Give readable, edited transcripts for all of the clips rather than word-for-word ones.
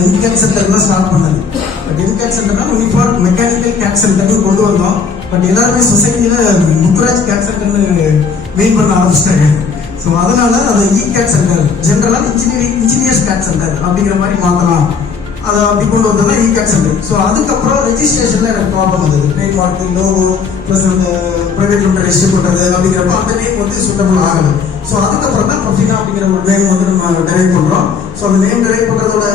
MCAT centre தான் start பண்ணது. But MCAT சென்டர்னா யூனிஃபார்ம் மெக்கானிக்கல் கேட் சென்டர்னு கொண்டு வந்தோம். பட் எல்லாருமே சொசைட்டியில முத்துராஜ் கேட் சென்டர்னு மெயின் பண்ண ஆரம்பிச்சிட்டாங்க. ஸோ அதனால அதை கேட் சென்டர் ஜென்ரலாக இன்ஜினியர்ஸ் கேட் சென்டர் அப்படிங்கிற மாதிரி மாற்றலாம், அதை அப்படி கொண்டு வந்தது தான் கேட் சென்டர். ஸோ அதுக்கப்புறம் ரெஜிஸ்ட்ரேஷன்ல எனக்கு ப்ராப்ளம் வந்தது. ட்ரேட் மார்க், லோகோ ப்ளஸ் அந்த ப்ரைவேட் லிமிடெட் ரெஜிஸ்டர் பண்ணுறது அப்படிங்கிறப்ப அந்த நேம் வந்து சூட்டபிள் ஆகலை. ஸோ அதுக்கப்புறம் தான் ப்ரொஃபினா அப்படிங்கிற ஒரு நேம் வந்து நம்ம டெரைவ் பண்ணுறோம். ஸோ அந்த நேம் டெரைவ் பண்ணுறதோட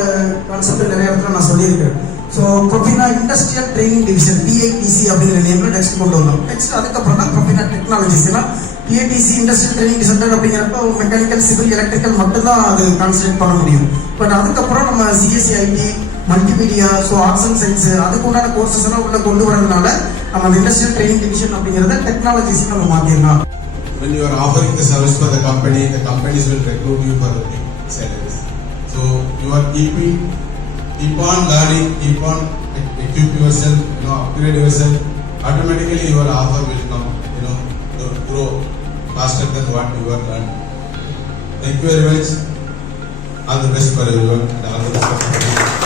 கான்செப்ட் நிறைய இடத்துல நான் சொல்லியிருக்கேன். So Profina industrial training division PITC அப்படிங்கிற நேம்ல நெக்ஸ்ட் கொண்டு வந்தோம். நெக்ஸ்ட் அதுக்கப்புறம் தான் ப்ரொஃபினா டெக்னாலஜிஸ். ஏன்னா PITC இண்டஸ்ட்ரியல் ட்ரைனிங் சென்டர் அப்படிங்கிறப்ப மெக்கானிக்கல், சிவில், எலக்ட்ரிக்கல் மட்டும்தான் அது கான்சன்ட்ரேட் பண்ண முடியும். பட் அதுக்கப்புறம் நம்ம CSE IT, multimedia, so arts and science அதுக்கு உண்டான கோர்சஸ் எல்லாம் உள்ள கொண்டு வரதுனால நம்ம அந்த இண்டஸ்ட்ரியல் ட்ரைனிங் டிவிஷன் அப்படிங்கிறத டெக்னாலஜிஸ் நம்ம மாற்றிடலாம். When you are offering the service for the companies will recruit you for the big salaries. So you are keep on learning, keep on equip yourself, upgrade yourself. Automatically your offer will come, grow faster than what you are learning. Thank you very much. All the best for everyone and all the best for everyone.